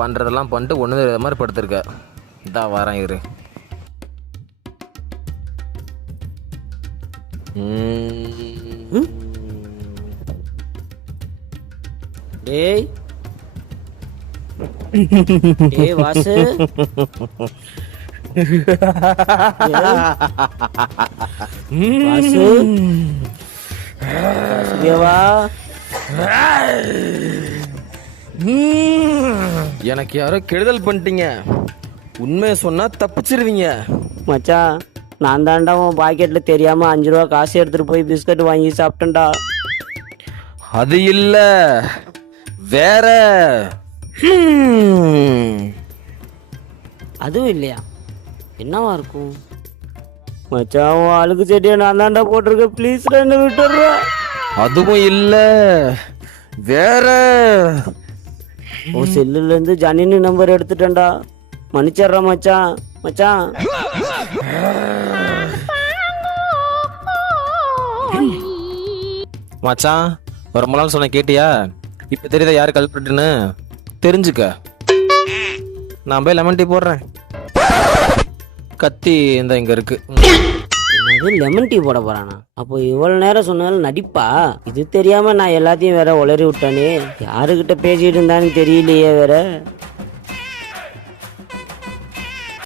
பண்ணுறதெல்லாம் பண்ணிட்டு ஒன்று தெரியாத மாதிரி படுத்திருக்க. இதான் வரேன் இரு. டேய் டேய் வாசு, வாசு வாசுதேவா, எனக்கு யாரோ கெடுதல் பண்ணிட்டீங்க. உண்மையை சொன்னால் தப்பிச்சிருவீங்க. மச்சான் நான் தாண்டா உன் பாக்கெட்ல தெரியாம 5 ரூபா காசு எடுத்துட்டு போய் பிஸ்கட் வாங்கி சாப்பிட்டேன்டா. அது இல்ல, வேற. அதுவும் இல்லையா? என்னவா இருக்கும்? மச்சான் உன் அழுகு செடியை நான் தாண்டா போட்டிருக்கேன், ப்ளீஸ் என்ன விட்டுடுறா. அதுவும் இல்ல, வேற. உன் செல்லுல இருந்து ஜனினி நம்பர் எடுத்துட்டேன்டா, மன்னிச்சிடுறா மச்சான். மச்சான் மச்சான், ஒரு நாள் சொன்ன கேட்டியா? இப்போ தெரியுதா யார் கல்பிட்டுன்னு? தெரிஞ்சுக்க. நான் போய் லெமன் டீ போடுறேன். கத்தி இந்த இங்க இருக்கு. என்னது லெமன் டீ போட போறானா? அப்போ இவ்வளவு நேரம் சொன்னாலும் நடிப்பா? இது தெரியாம நான் எல்லாத்தையும் வேற உளறி விட்டானே. யாருக்கிட்ட பேசிட்டு இருந்தான்னு தெரியலையே வேற.